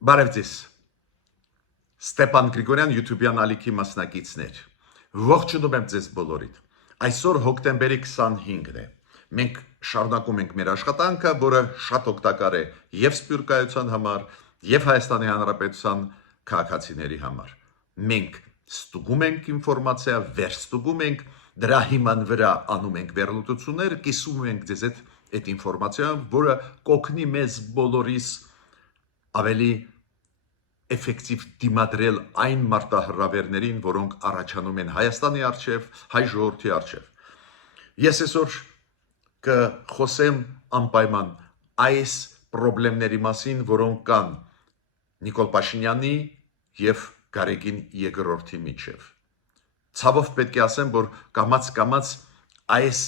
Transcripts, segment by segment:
Բարև ձեզ, Ստեփան Գրիգորյան YouTube-յան ալիքի մասնակիցներ, ողջունում եմ ձեզ բոլորիդ, այսօր հոկտեմբերի 25-ն է, մենք շարունակում ենք մեր աշխատանքը, որը շատ օգտակար է և Սփյուռքայության համար, և Հայաստանի Հանրապետության քաղաքացիների համար, մենք ստուգում ենք ինֆորմացիա, վերստուգում ենք, դրա հիման վրա անում ենք վերլուծություններ, կիսում ենք ձեզ այդ ինֆորմացիան, որը կօգնի մեզ բոլորիս ավելի էֆեկտիվ դիմադրել այն մարտահրավերներին, որոնք առաջանում են Հայաստանի առջև, հայ ժողովրդի առջև։ Ես այսօր կխոսեմ անպայման այս խնդիրների մասին, որոնք կան Նիկոլ Փաշինյանի և Գարեգին Երկրորդի միջև։ Ցավով պետք է ասեմ, որ կամաց այս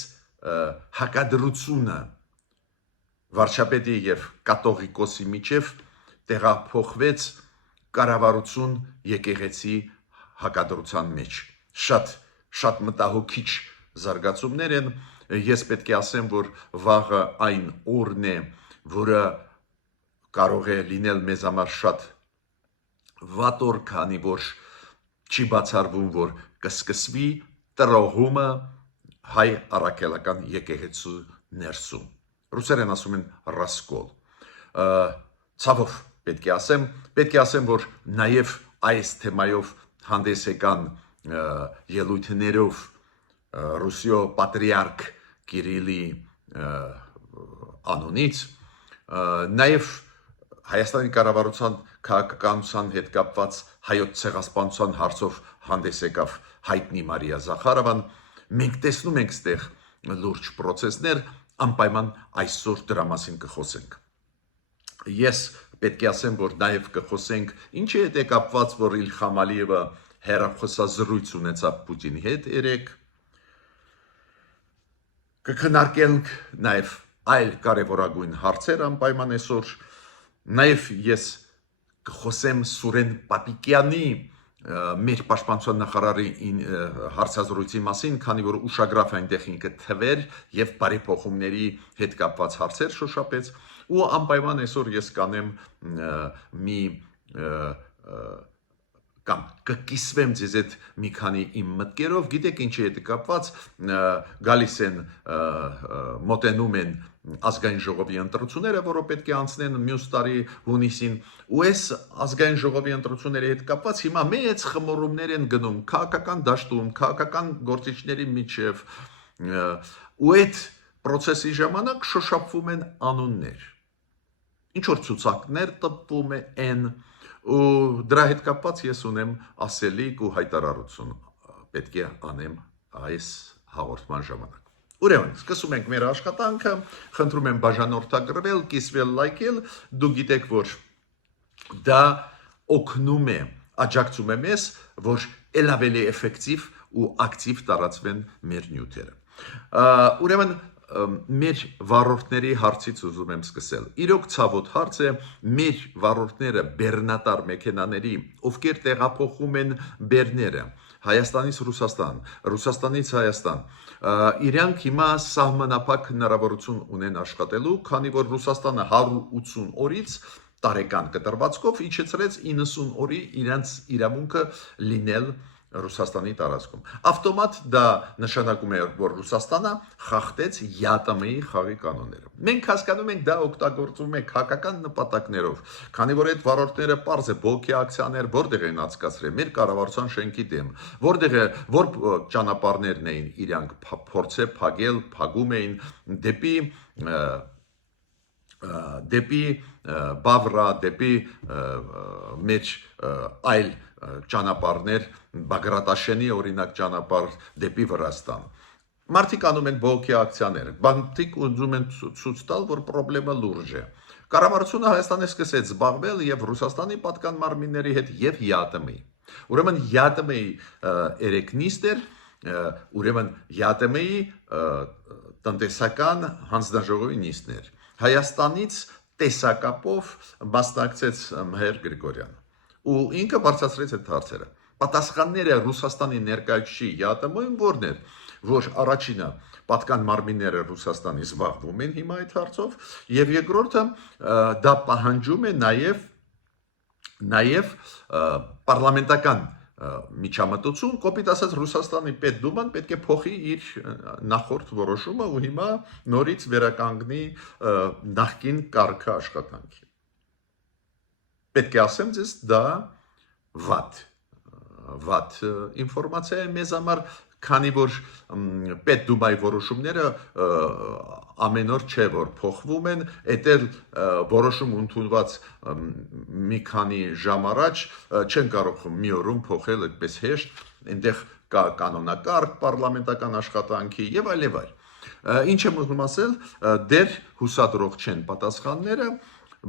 հակադրությունը վարչապետի և կաթողիկոսի միջև տեղափոխվեց կառավարություն եկեղեցի հակադրության մեջ։ Շատ մտահոգիչ զարգացումներ են, ես պետք է ասեմ, որ վաղը այն օրն է, որը կարող է լինել մեզ համար շատ վատ օր, քանի որ չի բացառվում, որ կսկսվի տրոհումը հայ առաքելական եկեղեցու ներսում։ Ռուսերեն ասում են ռասկոլ։ Ցավով պետք է ասեմ, որ նաև այս թեմայով հանդես եկան ելույթներով Ռուսիո պատրիարք Կիրիլի անունից, նաև Հայաստանի կառավարության քաղաքականության հետ կապված հայոց ցեղասպանության հարցով հանդես եկավ հայտնի Մարիա Զախարովան, մենք տեսնում ենք ստեղ լուրջ process-ներ, անպայման այսօր դրա մասին կխոսենք։ Ես պետք է ասեմ, որ նաև կխոսենք ինչի հետ է կապված, որ Իլհամ Ալիևը հեռախոսազրույց ունեցավ Պուտինի հետ երեկ, կքննարկենք նաև այլ կարևորագույն հարցեր անպայման այսօր, նաև ես կխոսեմ Սուրեն Պապիկյանի մեր պաշտպանության նախարարի հարցազրույցի մասին, քանի որ ուշագրավ այնտեղ ինքը թվեր և բարեփոխումների հետ կապված հարցեր շոշափեց, ու անպայման այսօր ես կանեմ մի կամ կկիսվեմ ձեզ հետ մի քանի իմ մտքերով, գիտեք ինչի հետ կապված, գալիս են մոտենում են ազգային ժողովի ընտրությունները, որը պետք է անցնեն մյուս տարի հունիսին, ու այս ազգային ժողովի ընտրությունների հետ կապված հիմա մեծ խմորումներ են գնում քաղաքական դաշտում, քաղաքական գործիչների միջև, ու այդ process-ի ժամանակ շոշափվում են անուններ, ինչ որ ցուցակներ տպվում են, ու դրա հետ կապված ես ունեմ ասելիք ու հայտարարություն պետք է անեմ այս հաղորդման ժամանակ։ Ուրեմն, սկսում ենք մեր աշխատանքը, խնդրում եմ բաժանորդագրվել, կիսվել, լայքել, դուք գիտեք, որ դա օգնում է, աջակցում է մեզ, որ ել ավելի էֆեկտիվ ու ակտիվ տարածվեն մեր նյութերը։ Ուրեմն, մեր վարորդների հարցից ուզում եմ սկսել։ Իրոք ցավոտ հարց է, մեր վարորդները բեռնատար մեքենաների, ովքեր տեղափոխում են բեռները Հայաստանից Ռուսաստան, Ռուսաստանից Հայաստան, իրանք հիմա սահմանափակ հնարավորություն ունեն աշխատելու, քանի որ Ռուսաստանը 180 օրից տարեկան կտրվածքով իջեցրեց 90 օրի իրանց իրավունքը լինել Ռուսաստանի տարածքում։ Ավտոմատ դա նշանակում է, որ Ռուսաստանը խախտեց ԵԱՏՄ-ի խաղի կանոնները։ Մենք հասկանում ենք դա օգտագործվում է քաղաքական նպատակներով, քանի որ այդ վարորդները պարզ է բողոքի ակցիաներ որտեղ են անցկացրել մեր կառավարության շենքի դեմ, որ ճանապարհներն էին իրանք փորձե փակել, փակում էին դեպի Բավրա, դեպի մեր այլ ճանապարհներ, Բագրատաշենի օրինակ ճանապարհ դեպի Վրաստան։ Մարդիկ անում են բողոքի ակցիաներ, մարդիկ ուզում են ցույց տալ, որ խնդրեմը լուրջ է։ Կառավարությունը Հայաստանի սկսեց զբաղվել եւ Ռուսաստանի պատկան մարմինների հետ եւ ԵԱՏՄ-ի։ Ուրեմն ԵԱՏՄ-ի երեք նիստ էր, ուրեմն ԵԱՏՄ-ի տնտեսական հանձնաժողովի նիստներ։ Հայաստանից տեսակապով մասնակցեց Մհեր Գրիգորյանը, ու ինքը բարձրացրեց այդ հարցերը։ Պատասխանները Ռուսաստանի ներկայացուցիչ ԵԱՏՄ-ին որն էր, որ առաջինը պատկան մարմինները Ռուսաստանի զբաղվում են հիմա այդ հարցով, եւ երկրորդը դա պահանջում է նաեւ Նաև պարլամենտական միջամտություն, կոպիտ ասած Ռուսաստանի պետդուման պետք է փոխի իր նախորդ որոշումը ու հիմա նորից վերականգնի նախկին կարգը աշխատանքի։ Պետք է ասեմ ձեզ, դա վատ ինֆորմացիա է մեզ համար, քանի որ պետդումայի որոշումները ամեն օր չէ որ փոխվում են, էտել որոշում ընդունված մի քանի ժամ առաջ չեն կարող մի օրում փոխել այդպես հեշտ, այնտեղ կա կանոնակարգ պարլամենտական աշխատանքի եւ այլ եւ այլ։ Ինչ եմ ուզում ասել, դեռ հուսադրող չեն պատասխանները,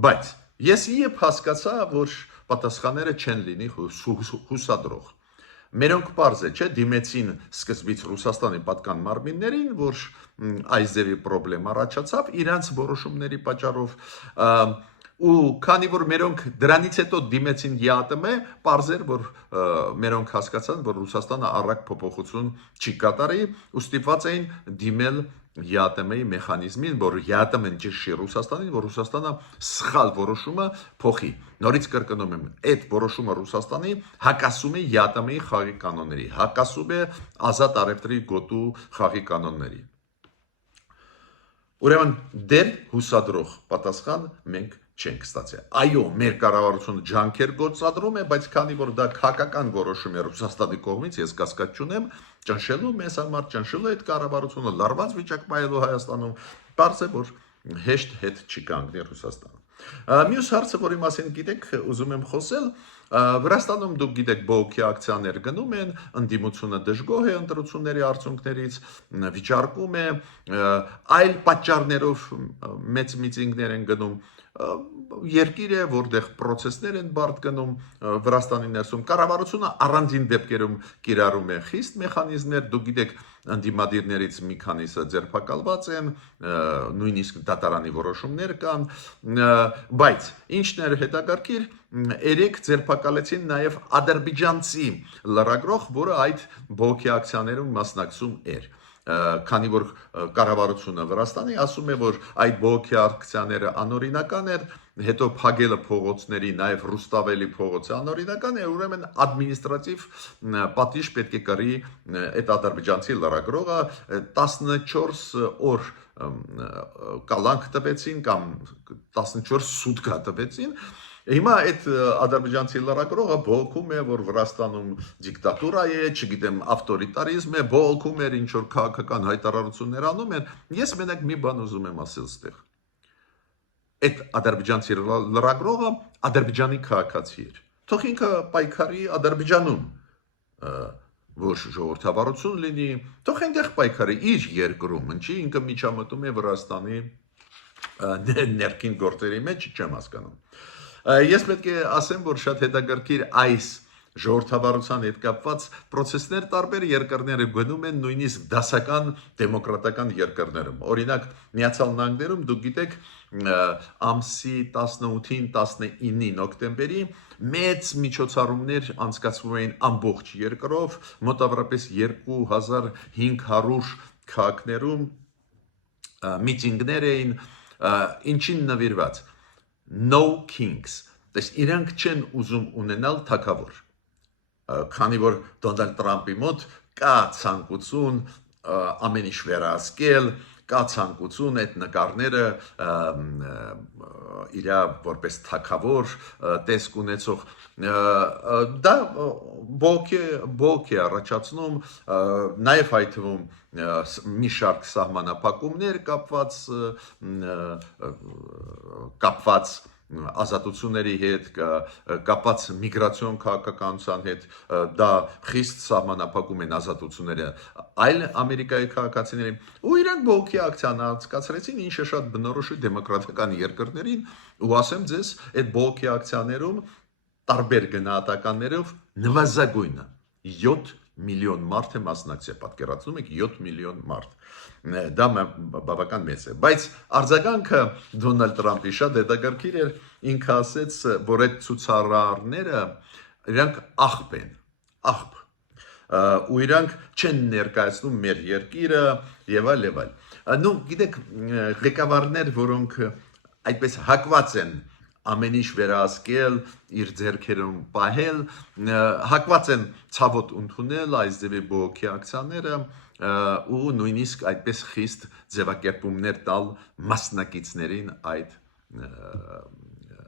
բայց ես իհեւ հասկացա, որ պատասխանները չեն լինի հուսադրող։ Մերոնք պարզ է, չէ, դիմեցին սկզբից Ռուսաստանի պատկան մարմիններին, որ այս ձևի պրոբլեմ առաջացավ իրանց որոշումների պատճառով, ու քանի որ մերոնք դրանից հետո դիմեցին ԵԱՏՄ, պարզ էր, որ մերոնք հասկացան, որ Ռուսաստանը առակ փոփոխություն չի կատարի, ու ստիպված էին դիմել ԵԱՏՄ-ի մեխանիզմին, որ ԵԱՏՄ-ն ճշտի Ռուսաստանին, որ Ռուսաստանը սխալ որոշումը փոխի։ Նորից կրկնում եմ, այդ որոշումը Ռուսաստանի հակասում է ԵԱՏՄ-ի խաղի կանոնների, հակասում է ազատ առևտրի գոտու խաղի կանոնների։ Ուրեմն դեռ հուսադրող պատասխան մենք չենք ստացել։ Այո, մեր կառավարությունը ջանքեր գործադրում է, բայց քանի որ դա քաղաքական որոշում է Ռուսաստանի կողմից, ես կասկած չունեմ, ճնշելու մեզ համար, ճնշելու այդ կառավարությունը լարված վիճակ պահելու Հայաստանում, բարձր է, որ հեշտ հետ չի կանգնի Ռուսաստանը։ Մյուս հարցը, որի մասին գիտեք, ուզում եմ խոսել, Վրաստանում դուք գիտեք բողոքի ակցիաներ գնում են, ընդդիմությունը դժգոհ է ընտրությունների արդյունքներից, վիճարկում է, այլ պատճառներով մեծ միտինգներ են գնում, երկիր է, որտեղ process-ներ են բարդ գնում Վրաստանի ներսում, կառավարությունը առանձին դեպքերում կիրառում է խիստ մեխանիզմներ, դուք գիտեք ընդդիմադիրներից մի քանիսը ձերբակալված են, նույնիսկ դատարանի որոշումներ կան, բայց ինչն էր հետաքրքիր, երեք ձերբակալեցին նաև ադրբեջանցի լրագրող, որը այդ բողոքի ակցիաներում մասնակցում էր։ Քանի որ կառավարությունը Վրաստանի ասում է, որ այդ բողոքի ակցիաները անօրինական էր, հետո փակելը փողոցների, նաև Ռուստավելի փողոցը անօրինական է, ուրեմն ադմինիստրատիվ պատիժ պետք է կրի այդ ադրբեջանցի լրագրողը, 14 օր կալանք տվեցին կամ 14 սուտկա տվեցին։ Հիմա այդ ադրբեջանցի լրագրողը բողոքում է, որ Վրաստանում դիկտատուրա է, չգիտեմ, ավտորիտարիզմ է, բողոքում էր, ինչ որ քաղաքական հայտարարություններ անում են։ Ես մենակ մի բան ուզում եմ ասել ստեղ։ Այդ ադրբեջանցի լրագրողը Ադրբեջանի քաղաքացի էր։ Թող ինքը պայքարի Ադրբեջանում, որ ժողովրդավարություն լինի, թող այնտեղ պայքարի իր երկրում, ինչի ինքը միջամտում է Վրաստանի ներքին գործերի մեջ, չեմ հասկանում։ Ես պետք է ասեմ, որ շատ հետաքրքիր այս ժողովրդավարության հետ կապված process-ներ տարբեր երկրները գնում են նույնիսկ դասական դեմոկրատական երկրներում։ Օրինակ, Միացյալ Նահանգներում դուք գիտեք ամսի 18-ին 19-ին հոկտեմբերի մեծ միջոցառումներ անցկացվում էին ամբողջ երկրով, մոտավորապես 2500 քաղաքներում միտինգներ էին, ինչին նվիրված No Kings, դες իրանք չեն ուզում ունենալ թագավոր, քանի որ Դոնալդ Տրամպի մոտ կա ցանկություն ամեն ինչ վերահսկել, կա ցանկություն այդ նկարները իր որպես թագավոր տեսք ունեցող, դա բողոքի առաջացնում, նաև այդ թվում մի շարք սահմանափակումներ կապված ազատությունների հետ, կապված միգրացիոն քաղաքականության հետ, դա խիստ սահմանափակում են ազատությունները այլ Ամերիկայի քաղաքացիների, ու իրանք բողոքի ակցիան անցկացրեցին, ինչը շատ բնորոշ է դեմոկրատական երկրներին, ու ասեմ ձեզ, այդ բողոքի ակցիաներում տարբեր գնահատականներով նվազագույնը 7 միլիոն մարդ է մասնակցել, պատկերացնում եք 7 միլիոն մարդ, դա բավական մեծ է, բայց արձագանքը Դոնալդ Տրամպի շատ հետաքրքիր էր, ինքը ասեց, որ այդ ցուցարարները իրանք աղբ են, աղբ, ու իրանք չեն ներկայացնում մեր երկիրը եւ այլ եւ այլ։ Նու գիտեք ղեկավարներ, որոնք այդպես հակված են ամեն ինչ վերահսկել, իր ձեռքերում պահել, հակված են ցավոտ ընդունել այս ձևի բողոքի ակցիաները ու նույնիսկ այդպես խիստ ձևակերպումներ տալ մասնակիցներին այդ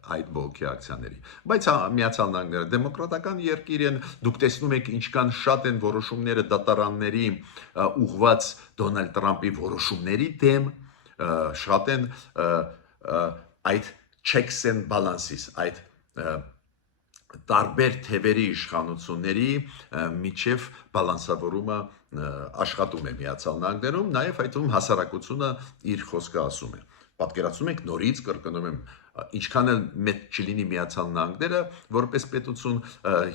բողոքի ակցիաների։ Բայց Միացյալ Նահանգները դեմոկրատական երկիր են, դուք տեսնում եք ինչքան շատ են որոշումները դատարանների ուղղված Դոնալդ Տրամփի որոշումների դեմ, շատ են այդ checks and balances, այդ տարբեր թևերի իշխանությունների միջև բալանսավորումը աշխատում է Միացյալ Նահանգներում, նաև այդում հասարակությունը իր խոսքը ասում է։ Պատկերացնում եք նորից կրկնում եմ, ինչքան էլ մեծ չլինի Միացյալ Նահանգները, որպես պետություն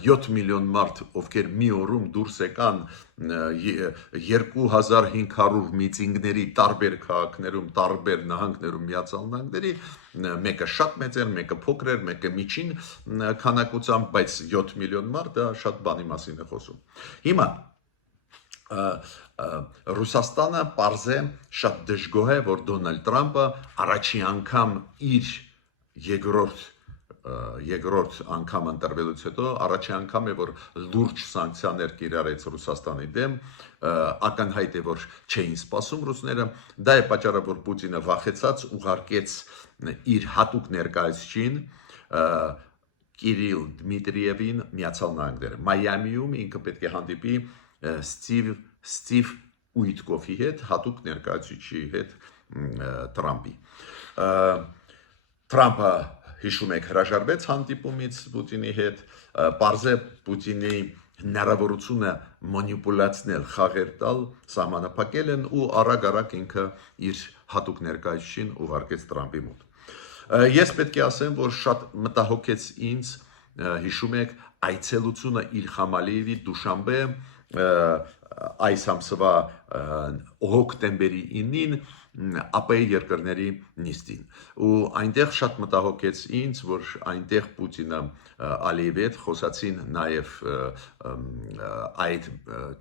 7 միլիոն մարդ, ովքեր մի օրում դուրս եկան 2500 միտինգների տարբեր քաղաքներում, տարբեր նահանգներում Միացյալ Նահանգների, մեկը շատ մեծ էր, մեկը փոքր էր, մեկը միջին քանակությամբ, բայց 7 միլիոն մարդ դա շատ բանի մասին է խոսում։ Հիմա Ռուսաստանը պարզ է շատ դժգոհ է, որ Դոնալդ Տրամփը առաջի անգամ իր երկրորդ անգամ ընտրվելուց հետո առաջի անգամ է, որ լուրջ սանկցիաներ կիրառեց Ռուսաստանի դեմ, ակնհայտ է, որ չէին սպասում ռուսները, դա է պատճառը, որ Պուտինը վախեցած ուղարկեց իր հատուկ ներկայացուցիչին Կիրիլ Դմիտրիևին Միացյալ Նահանգները։ Մայամիում ինքը պետք է հանդիպի Ստիվ Ուիտկոֆի հետ, հատուկ ներկայացուցիչի հետ Տրամփի։ Տրամփը հիշում եք հրաժարվեց հանդիպումից Պուտինի հետ, պարզ է Պուտինի հնարավորությունը մանիպուլացնել, խաղեր տալ, սահմանափակել են ու արագ ինքը իր հատուկ ներկայացուցիչին ուղարկեց Տրամփի մոտ։ Ես պետք է ասեմ, որ շատ մտահոգեց ինձ, հիշում եք, այցելությունը Իլհամ Ալիևի Դուշանբե այս ամսվա հոկտեմբերի 9-ին ԱՊ երկրների նիստին ու այնտեղ շատ մտահոգեց ինձ, որ այնտեղ Պուտինը Ալիևի հետ խոսացին նաև այդ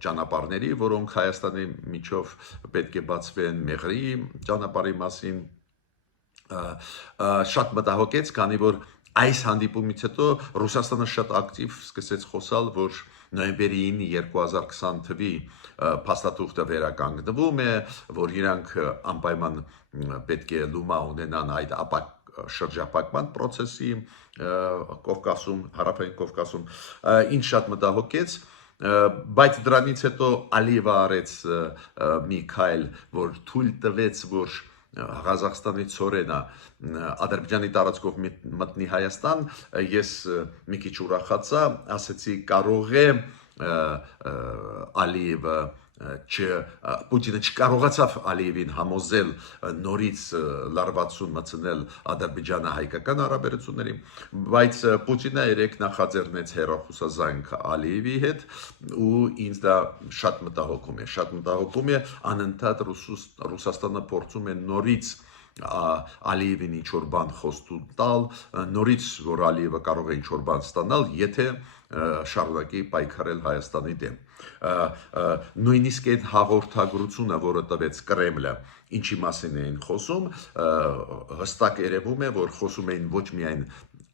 ճանապարհների, որոնք Հայաստանի միջով պետք է բացվեն, Մեղրի ճանապարհի մասին շատ մտահոգեց, քանի որ այս հանդիպումից հետո Ռուսաստանը շատ ակտիվ սկսեց խոսալ, որ նոյեմբերի 9-ի 2020 թվականի փաստաթուղթը վերականգնվում է, որ իրանք անպայման պետք է լումա ունենան այդ շրջափակման process-ի Կովկասում, Հարավային Կովկասում, ինչ շատ մտահոգեց, բայց դրանից հետո Ալիևը արեց մի քայլ, որ թույլ տվեց, որ Ղազախստանի ծորենը Ադրբեջանի տարածքով մտնի Հայաստան, ես մի քիչ ուրախացա, ասեցի կարող է Ալիևը Պուտինը չկարողացավ Ալիևին համոզել նորից լարվածություն մտցնել Ադրբեջանա-հայկական հարաբերությունների, բայց Պուտինը երեք նախաձեռնեց հեռախոսազանգ Ալիևի հետ ու ինձ դա շատ մտահոգում է, անընդհատ Ռուսաստանը փորձում է նորից Ալիևին ինչ-որ բան խոստում տալ, նորից որ Ալիևը կարող է ինչ-որ բան ստանալ, եթե շարունակի պայքարել Հայաստանի դեմ։ Նույնիսկ այդ հաղորդագրությունը, որը տվեց Կրեմլը, ինչի մասին էին խոսում, հստակ երևում է, որ խոսում էին ոչ միայն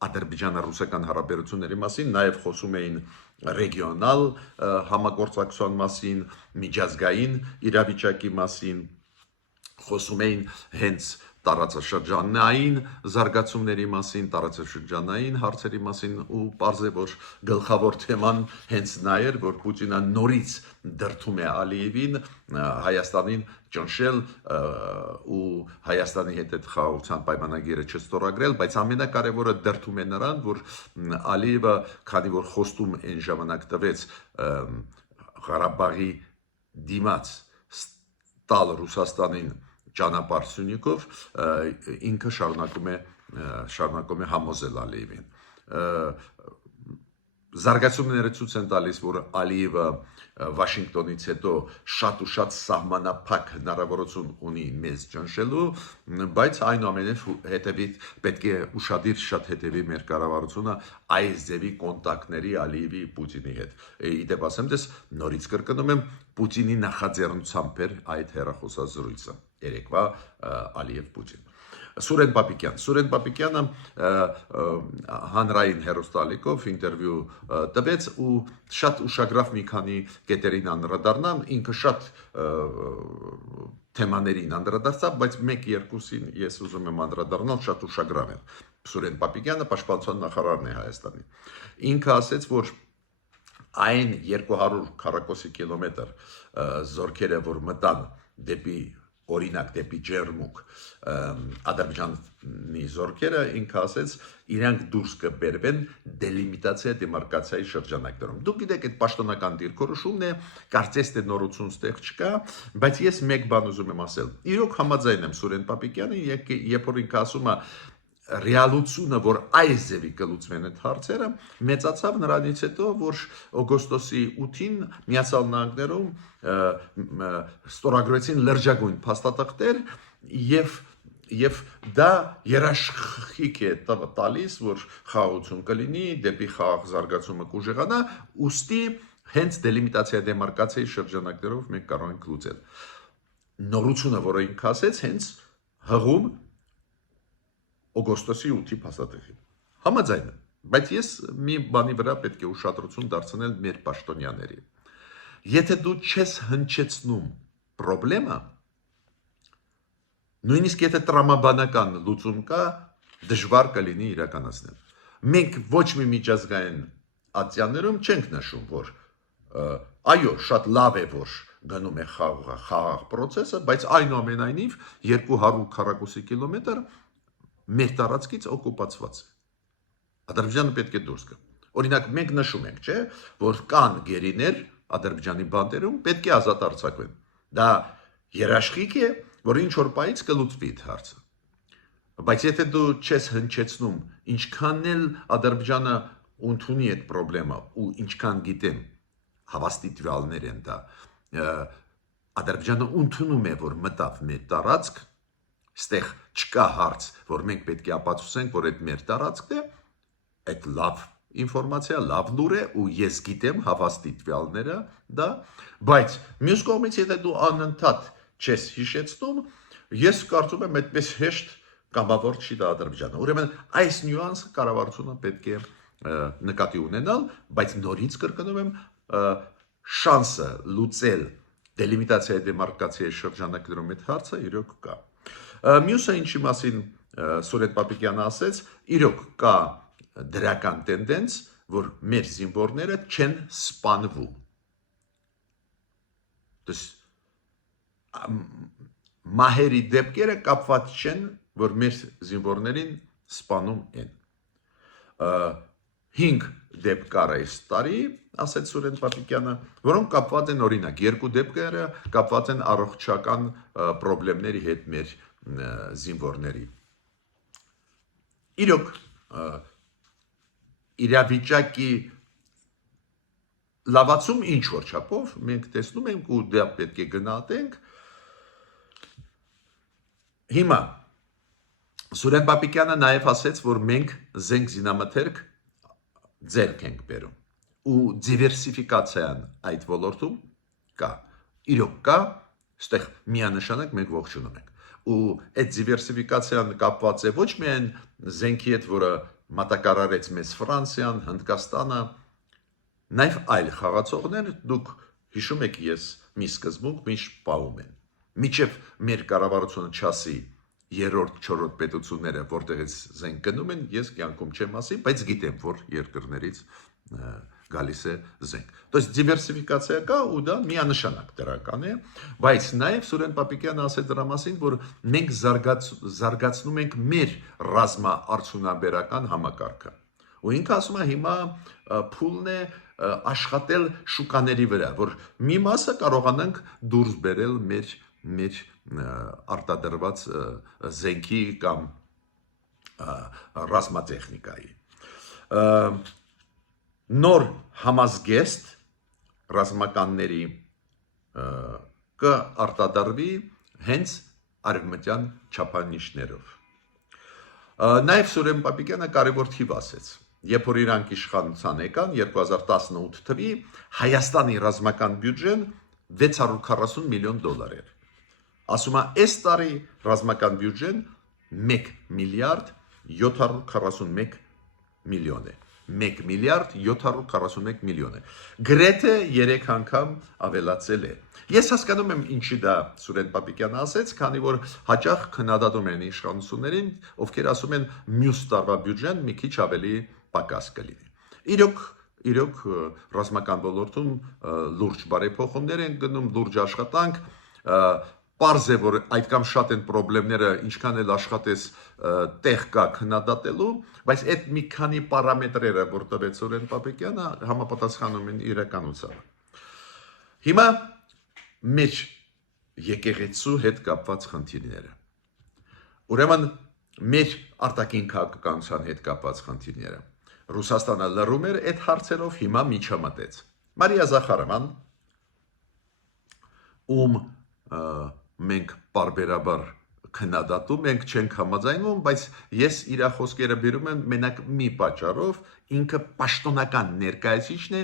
ադրբեջանա-ռուսական հարաբերությունների մասին, նաև խոսում էին ռեգիոնալ համագործակցության մասին, միջազգային իրավիճակի մասին, խոսում էին հենց տարածաշրջանային զարգացումների մասին, տարածաշրջանային հարցերի մասին ու պարզ է, որ գլխավոր թեման հենց նա էր, որ Պուտինը նորից դրդում է Ալիևին Հայաստանին ճնշել ու Հայաստանի հետ այդ խաղաղության պայմանագիրը չստորագրել, բայց ամենակարևորը դրդում է նրան, որ Ալիևը, քանի որ խոստում այն ժամանակ տվեց Ղարաբաղի դիմաց տալ Ռուսաստանին ճանապարհ Սյունիքով, ինքը շարունակում է համոզել Ալիևին։ Զարգացումները ցույց են տալիս, որ Ալիևը Վաշինգտոնից հետո շատ ու շատ սահմանափակ հնարավորություն ունի մեզ ճնշելու, բայց այնուամենայնիվ պետք է ուշադիր շատ հետևի մեր կառավարությունը այս ձևի կոնտակտների Ալիևի Պուտինի հետ։ Իդեպ ասեմ դες նորից կրկնում եմ, Պուտինի նախաձեռնությամբ էր այդ հեռախոսազրույցը, երեկվա Ալիև Պուտին։ Սուրեն Պապիկյանը հանրային հերոստալիկով ինտերվյու տվեց ու շատ ուշագրավ մի քանի կետերին անդրադառնամ, ինքը շատ թեմաներին անդրադարձավ, բայց մեկ-երկուսին ես ուզում եմ անդրադառնալ շատ ուշագրավ են։ Սուրեն Պապիկյանը պաշտպանության նախարարն է Հայաստանի։ Ինքը ասեց, որ այն 200 քառակուսի կիլոմետր զորքերը, որ մտան դեպի օրինակ դեպի Ջերմուկ Ադրբեջանի զորքերը, ինքը ասեց, իրանք դուրս կբերվեն դելիմիտացիա դեմարկացիայի շրջանակներում։ Դուք գիտեք, այդ պաշտոնական դիրքորոշումն է, կարծես թե նորություն ստեղ չկա, բայց ես մեկ բան ուզում եմ ասել։ Իրոք համաձայն եմ Սուրեն Պապիկյանի, երբ որ ինքը ասում է ռեալությունը, որ այս ձևի կլուծվեն այդ հարցերը, մեծացավ նրանից հետո, որ օգոստոսի 8-ին Միացյալ Նահանգներում ստորագրեցին լրջագույն փաստաթղթեր եւ դա երաշխիք է տալիս, որ խաղաղություն կլինի, դեպի խաղաղ զարգացումը կուժեղանա, ուստի հենց դելիմիտացիա դեմարկացիայի շրջանակներով մենք կարող ենք լուծել։ Նորությունը, որը ինքը ասեց, հենց հղում օգոստոսի 8-ի փաստաթղթին։ Համաձայն եմ, բայց ես մի բանի վրա պետք է ուշադրություն դարձնել մեր պաշտոնյաների։ Եթե դու չես հնչեցնում խնդրեմը, նույնիսկ եթե տրամաբանական լուծում կա, դժվար կլինի իրականացնել։ Մենք ոչ մի միջազգային ատյաններում չենք նշում, որ այո, շատ լավ է, որ գնում է խաղաղ process-ը, բայց այնուամենայնիվ 200 քառակուսի կիլոմետր մեր տարածքից օկուպացված է։ Ադրբեջանը պետք է դուրս գա։ Օրինակ, մենք նշում ենք, չէ, որ կան գերիներ Ադրբեջանի բանտերում, պետք է ազատ արձակվեն։ Դա երաշխիք է, որ ինչ որ պայից կլուծվի այդ հարցը։ Բայց եթե դու չես հնչեցնում, ինչքան էլ Ադրբեջանը ընդունի այդ խնդրեմը ու ինչքան գիտեմ, հավաստի տվյալներ են դա, Ադրբեջանը ընդունում է, որ մտավ մեր տարածք, ստեղ չկա հարց, որ մենք պետք է ապացուցենք, որ այդ մեր տարածքն է, այդ լավ ինֆորմացիա, լավ լուր է ու ես գիտեմ հավաստի տվյալները դա, բայց մյուս կողմից եթե դու անընդհատ չես հիշեցնում, ես կարծում եմ այդպես հեշտ կամավոր չի դա Ադրբեջանը։ Ուրեմն այս նյուանսը կառավարությունը պետք է նկատի ունենալ, բայց նորից կրկնում եմ, շանսը լուծել դելիմիտացիայի դեմարկացիայի շրջանակներում այդ հարցը իրոք կա։ Մյուսը ինչի մասին Սուրեն Պապիկյանը ասեց, իրոք կա դրական տենդենս, որ մեր զինվորները չեն սպանվում։ Մահերի դեպքերը կապված չեն, որ մեր զինվորներին սպանում են։ 5 դեպք կար այս տարի, ասեց Սուրեն Պապիկյանը, որոնք կապված են օրինակ, 2 դեպքերը կապված են առողջական խնդիրների հետ մեր զինվորների։ Իրոք իրավիճակի լավացում ինչ որ չափով մենք տեսնում ենք ու դա պետք է գնահատենք։ Հիմա Սուրեն Պապիկյանը նաև ասեց, որ մենք զենք զինամթերք ձեռք ենք բերում ու դիվերսիֆիկացիան այդ ոլորտում կա։ Իրոք կա, այստեղ միանշանակ մենք ողջունում ենք։ Ու այդ դիվերսիֆիկացիան կապված է ոչ միայն զենքի հետ, որը մատակարարեց մեզ Ֆրանսիան, Հնդկաստանը, նաև այլ խաղացողներ, դուք հիշում եք, ես մի սկզբունք միշտ պահում եմ։ Մինչև մեր կառավարությունը չասի 3-րդ, 4-րդ պետությունները, որտեղից զենք գնում են, ես կյանքում չեմ ասի, բայց գիտեմ, որ երկրներից գալիս է զենք։ То есть դիվերսիֆիկացիա կա ու դա միանշանակ դրական է, բայց նաև Սուրեն Պապիկյանը ասել դրա մասին, որ մենք զարգացնում ենք մեր ռազմաարդյունաբերական համակարգը։ Ու ինքը ասում է հիմա փուլն է աշխատել շուկաների վրա, որ մի մասը կարողանանք դուրս բերել մեր արտադրված զենքի կամ ռազմատեխնիկայի։ Նոր համազգեստ ռազմականների կարտադրվի հենց արևմտյան չափանիշներով։ Նաև Սուրեն Պապիկյանը կարևոր թիվ ասեց, երբ որ իրանք իշխանության եկան 2018 թվի Հայաստանի ռազմական բյուջեն 640 միլիոն դոլար էր։ Ասում է, այս տարի ռազմական բյուջեն 1 միլիարդ 741 միլիոն է 1 միլիարդ 741 միլիոն է գրեթե 3 անգամ ավելացել է ես հասկանում եմ ինչի դա Սուրեն Պապիկյանը ասեց քանի որ հաճախ քննադատում են իշխանություններին ովքեր ասում են մյուս տարվա բյուջեն մի քիչ ավելի պակաս կլինի իրոք ռազմական ոլորտում լուրջ բարեփոխումներ են գնում լուրջ աշխատանք Պարզ է, որ այդքան շատ են պրոբլեմները, ինչքան էլ աշխատես տեղ կա քննադատելու, բայց այդ մի քանի պարամետրերը, որ տվեց Սուրեն Պապիկյանը, համապատասխանում են իրականությանը։ Հիմա մեր եկեղեցու հետ կապված խնդիրները։ Ուրեմն մեր արտաքին քաղաքականության հետ կապված խնդիրները։ Ռուսաստանը լռում էր այդ հարցերով, հիմա միջամտեց։ Մարիա Զախարովան, ում մենք բարբերաբար քննադատում ենք, չենք համաձայնվում, բայց ես իր խոսքերը բերում եմ մենակ մի պատճառով, ինքը պաշտոնական ներկայացուցիչն է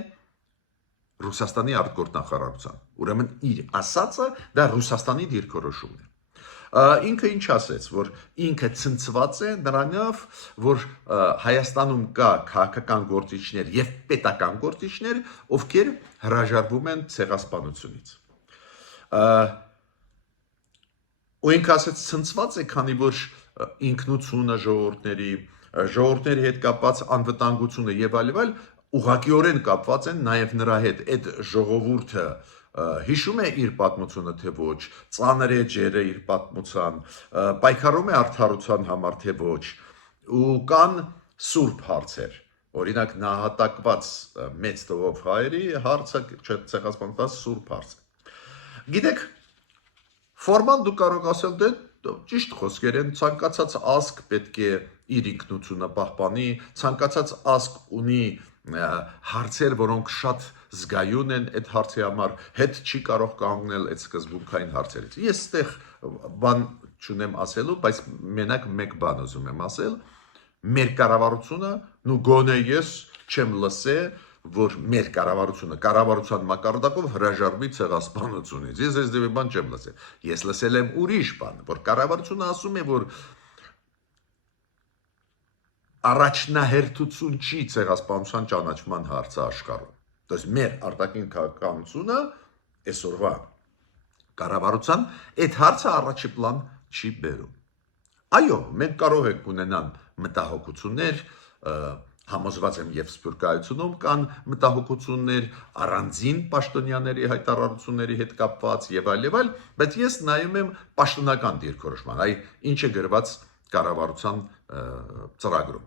Ռուսաստանի արտգործնախարարության։ Ուրեմն իր ասածը դա Ռուսաստանի դիրքորոշումն է։ Ինքը ինչ ասեց, որ ինքը ցնցված է նրանով, որ Հայաստանում կա քաղաքական գործիչներ եւ պետական գործիչներ, ովքեր հրաժարվում են ցեղասպանությունից։ Ու ինքը ասեց ցնցված է, քանի որ ինքնությունը ժողովուրդների հետ կապված անվտանգությունը եւ այլ ուղղակիորեն կապված են նաեւ նրա հետ այդ ժողովուրդը հիշում է իր պատմությունը թե ոչ, ծանր է ջերը իր պատմության, պայքարում է արդարության համար թե ոչ, ու կան սուրբ հարցեր, օրինակ նահատակված մեծ թվով հայերի հարցը ցեղասպանության սուրբ հարց է։ Գիտեք, ֆորմալ դու կարող ասել դե ճիշտ խոսքեր են, ցանկացած ազգ պետք է իր ինքնությունը պահպանի, ցանկացած ազգ ունի հարցեր, որոնք շատ զգայուն են այդ հարցի համար, հետ չի կարող կանգնել այդ սկզբունքային հարցերից։ Ես այդտեղ բան չունեմ ասելու, բայց մենակ մեկ բան ուզում եմ ասել, մեր կառավարությունը, նու գոնե ես չեմ լսել որ մեր կառավարության մակարդակով հրաժարվի ցեղասպանությունից։ Ես այս դեպի բան չեմ լսել։ Ես լսել եմ ուրիշ բան, որ կառավարությունը ասում է, որ առաջնահերթություն չի ցեղասպանության ճանաչման հարցը աշխարհում։ Դες մեր արտաքին քաղաքականությունը այսօրվա կառավարության այդ հարցը առաջի պլան չի բերում։ Այո, մենք կարող ենք ունենալ մտահոգություններ, համոզված եմ եւ սփյուռքայությունում կան մտահոգություններ առանձին պաշտոնյաների հայտարարությունների հետ կապված եւ այլ, բայց ես նայում եմ պաշտոնական դիրքորոշման, այ ինչ է գրված կառավարության ծրագրում։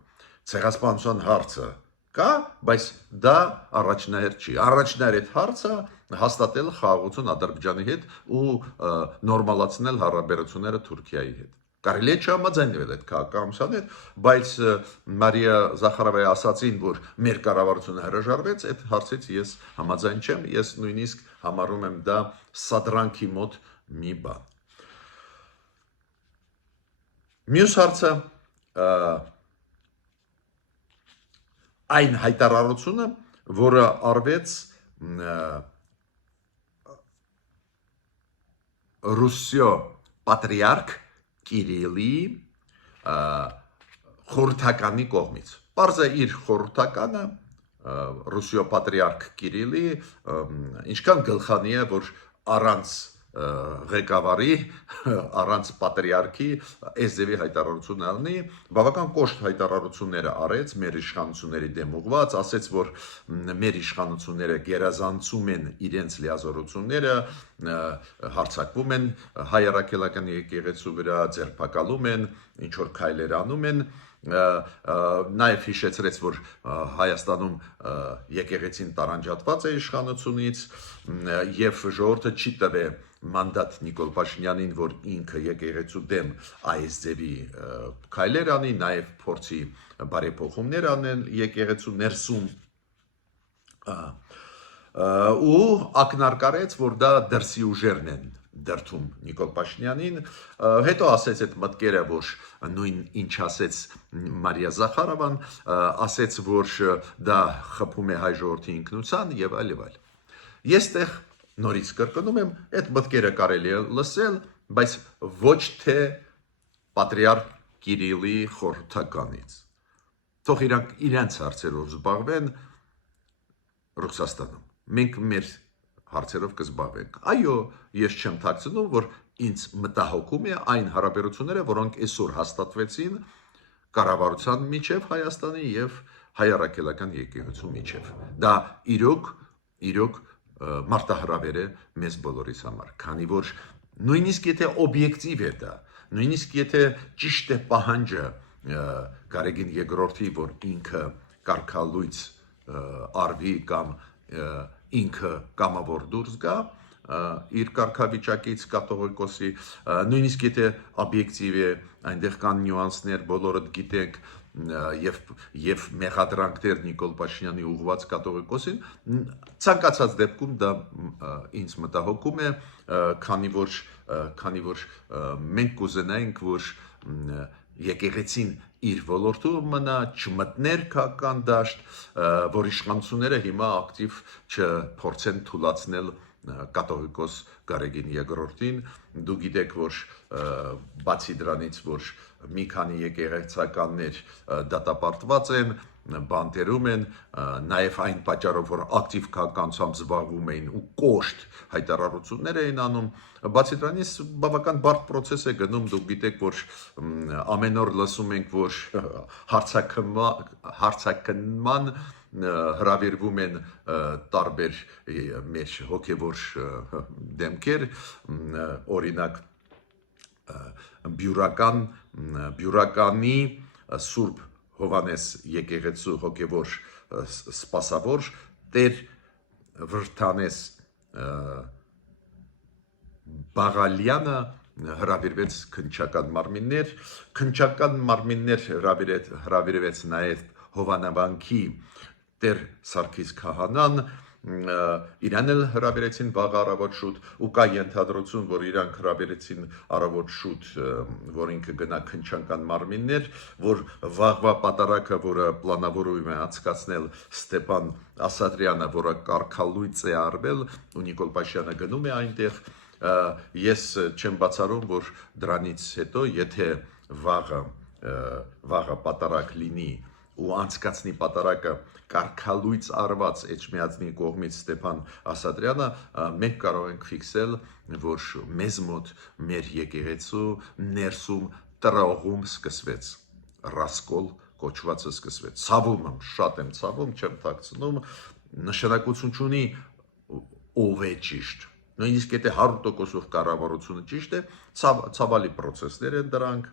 Ցեղասպանության հարցը կա, բայց դա առաջնահերթ չի։ Առաջնահերթ հարցը հաստատել խաղաղություն Ադրբեջանի հետ ու նորմալացնել հարաբերությունները Թուրքիայի հետ։ Կարելի է չհամաձայնել այդ քաղաքականության հետ, բայց Մարիա Զախարովայի ասացին, որ մեր կառավարությունը հրաժարվեց, այդ հարցից ես համաձայն չեմ, ես նույնիսկ համարում եմ դա սադրանքի մոտ մի բան։ Մյուս հարցը այն հայտարարությունը, որը արվեց Ռուսիո պատրիարք Կիրիլի խորհրդականի կողմից։ Պարզը իր խորհրդականը Ռուսիո պատրիարք Կիրիլի ինչքան գլխանի է, որ առանց ղեկավարի, առանց պատրիարքի այս ձևի հայտարարություն ալնի, բավական կոշտ հայտարարությունները արեց մեր իշխանությունների դեմ ուղված, ասեց, որ մեր իշխանությունները գերազանցում են իրենց լիազորությունները, հարձակվում են հայ առաքելական եկեղեցու վրա, ձերբակալում են, ինչ որ քայլեր անում են, նաև հիշեցրեց, որ Հայաստանում եկեղեցին տարանջատված է իշխանությունից եւ ժողովուրդը չի տվել մանդատ Նիկոլ Փաշինյանին, որ ինքը եկեղեցու դեմ այս ձևի քայլեր անի, նաև փորձի բարեփոխումներ անել եկեղեցու ներսում ու ակնարկարեց, որ դա դրսի ուժերն են դրթում Նիկոլ Փաշինյանին, հետո ասեց այդ մտքերը, որ նույն ինչ ասեց Մարիա Զախարովան, ասեց, որ դա խփում է հայ ժողովրդի ինքնության եւ այլ։ Ես տեղ նորից կրկնում եմ, այդ մտքերը կարելի է լսել, բայց ոչ թե պատրիարք Կիրիլի խորհրդականից։ Թող իրանք իրենց հարցերով զբաղվեն Ռուսաստանում։ Մենք մեր հարցերով կզբաղվենք։ Այո, ես չեմ թաքցնում, որ ինձ մտահոգում է այն հարաբերությունները, որոնք այսօր հաստատվեցին կառավարության միջև Հայաստանի եւ հայ առաքելական եկեղեցու միջև։ Դա իրոք մարտահրավեր է մեզ բոլորիս համար, քանի որ նույնիսկ եթե օբյեկտիվ է դա, նույնիսկ եթե ճիշտ է պահանջը Գարեգին երկրորդի, որ ինքը կարգալույց արվի կամ ինքը կամավոր դուրս գա իր կարգավիճակից կաթողիկոսի, նույնիսկ եթե օբյեկտիվ է, այնտեղ կան նյուանսներ, բոլորդ գիտենք եւ մեղադրանքներ Նիկոլ Փաշինյանի ուղղված կաթողիկոսին, ցանկացած դեպքում դա ինձ մտահոգում է, քանի որ մենք կուզենայինք, որ եկեղեցին իր ոլորտում մնա, չմտներ քաղաքական դաշտ, որ իշխանությունները հիմա ակտիվ չփորձեն թուլացնել կաթողիկոս Գարեգին երկրորդին։ Դու գիտեք, որ բացի դրանից, որ մի քանի եկեղեցականներ դատապարտված են, բանտերում են, նաև այն պատճառով, որ ակտիվ քաղաքականությամբ զբաղվում էին ու կոշտ հայտարարություններ էին անում, բացի դրանից բավական բարդ process է գնում, դուք գիտեք, որ ամեն օր լսում ենք, որ հարցաքննման հրավիրվում են տարբեր մեր հոգևոր դեմքեր, օրինակ բյուրականի Սուրբ Հովանես եկեղեցու հոգևոր սպասավոր Տեր Վրթանես Բաղալյանը հրավիրվեց քննչական մարմիններ հրավիրվեց նաև Հովանավանքի Տեր Սարգիս Քահանան, իրան էլ հրավիրեցին վաղ առավոտ շուտ, ու կա ենթադրություն, որ իրանք հրավիրեցին առավոտ շուտ, որ ինքը գնա քննչական մարմիններ, որ վաղվա պատարագը, որը պլանավորում է անցկացնել Ստեփան Ասատրյանը, որը կարգալույծ է արվել, ու Նիկոլ Փաշինյանը գնում է այնտեղ, ես չեմ բացառում, որ դրանից հետո, եթե վաղը պատարագ լինի ու անցկացնի պատարագը կարգալույծ արված Էջմիածնի կողմից Ստեփան Ասատրյանը, մենք կարող ենք ֆիքսել, որ մեզ մոտ մեր եկեղեցու ներսում տրողում սկսվեց, ռասկոլ կոչվածը սկսվեց, ցավում եմ, շատ եմ ցավում, չեմ թաքցնում, նշանակություն չունի ով է ճիշտ, նույնիսկ եթե 100%-ով կառավարությունը ճիշտ է, ցավալի process-ներ են դրանք,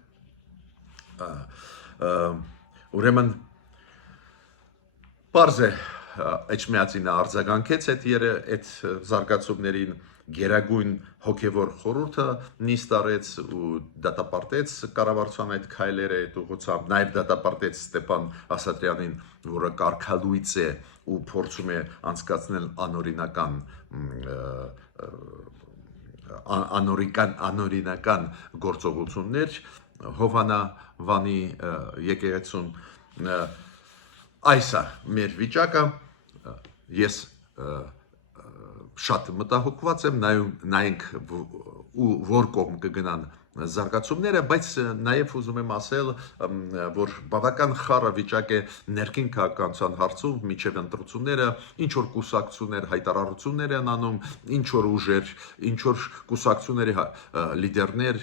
ուրեմն Պարզ է Էջմիածինը արձագանքեց այդ զարգացումներին, գերագույն հոգևոր խորհուրդը նիստ արեց ու դատապարտեց կառավարության այդ քայլերը այդ ուղղությամբ, նաև դատապարտեց Ստեփան Ասատրյանին, որը կարգալույծ է ու փորձում է անցկացնել անօրինական գործողություններ Հովանավանի եկեղեցում Այս է մեր վիճակը, ես շատ մտահոգված եմ, նայենք որ կողմ կգնան զարգացումները, բայց նաև ուզում եմ ասել, որ բավական խառը վիճակ է ներքին քաղաքականության հարցում, մինչև ընտրությունները, ինչ որ կուսակցություններ հայտարարություններ են անում, ինչ որ ուժեր, ինչ որ կուսակցությունների լիդերներ,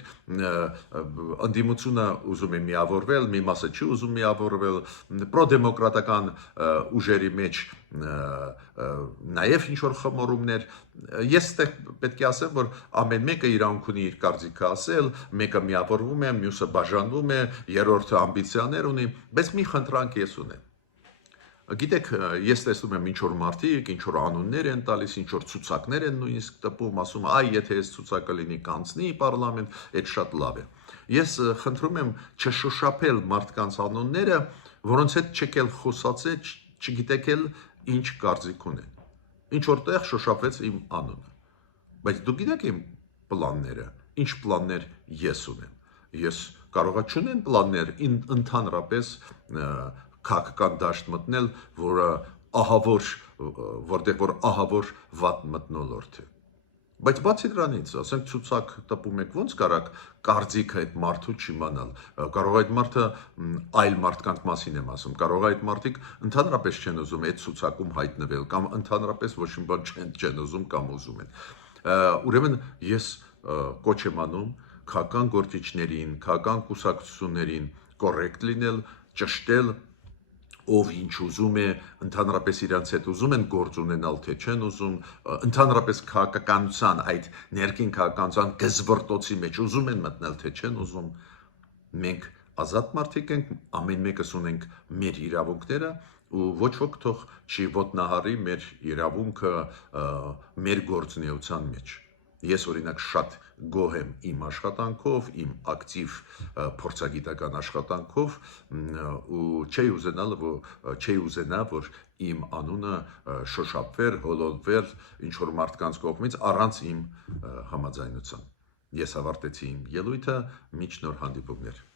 ընդդիմությունը ուզում է միավորվել, մի մասը չի ուզում միավորվել, պրոդեմոկրատական ուժերի մեջ նաև ինչ որ խմորումներ, ես պետք է ասեմ, որ ամեն մեկը իրավունք ունի իր կարծիքը ասել, մեկը միավորվում է, մյուսը բաժանվում է, երրորդը ամբիցիաներ ունի, բայց մի խնդրանք ես ունեմ։ Գիտեք, ես տեսնում եմ ինչ որ մարդիկ, ինչ որ անուններ են տալիս, ինչ որ ցուցակներ են նույնիսկ տպում, ասում, այ եթե այս ցուցակը լինի կանցնի պարլամենտ, այդ շատ լավ է։ Ես խնդրում եմ չշոշափել մարդկանց անունները, որոնց հետ չեք էլ խոսացել, չգիտեք էլ ինչ կարծիք ունեն։ Ինչ որտեղ շոշափվեց իմ անունը։ Բայց դու գիտեք իմ պլանները, ինչ պլաններ ես ունեմ։ Ես կարող չունեմ պլաններ ընդհանրապես քաղաքական դաշտ մտնել, որտեղ որ ահավոր վատ մթնոլորտ է։ Բայց բացի դրանից, ասենք ցուցակ տպում եք, ոնց կարաք կարծիքը այդ մարդու չիմանալ։ Կարող է այդ մարդը այլ մարդկանց մասին եմ ասում, կարող է այդ մարդիկ ընդհանրապես չեն ուզում այդ ցուցակում հայտնվել կամ ընդհանրապես ոչ մի բան չեն ուզում կամ ուզում են։ Ուրեմն ես կոչ եմ անում քաղաքական գործիչներին, քաղաքական կուսակցություններին կոռեկտ լինել, ճշտել ով ինչ ուզում է, ընդհանրապես իրանց հետ ուզում են գործ ունենալ, թե չեն ուզում, ընդհանրապես քաղաքականության, այդ ներքին քաղաքականության գզվռտոցի մեջ ուզում են մտնել, թե չեն ուզում, մենք ազատ մարդիկ ենք, ամեն մեկս ունենք մեր իրավունքները ու ոչ ոք թող չի ոտնահարի մեր իրավունքը մեր գործունեության մեջ։ Ես օրինակ շատ գոհ եմ իմ աշխատանքով, իմ ակտիվ փորձագիտական աշխատանքով ու չի ուզենա, որ իմ անունը շոշափվեր, հոլովվեր ինչ-որ մարդկանց կողմից առանց իմ համաձայնության։ Ես ավարտեցի իմ ելույթը, մինչ նոր հանդիպումներ։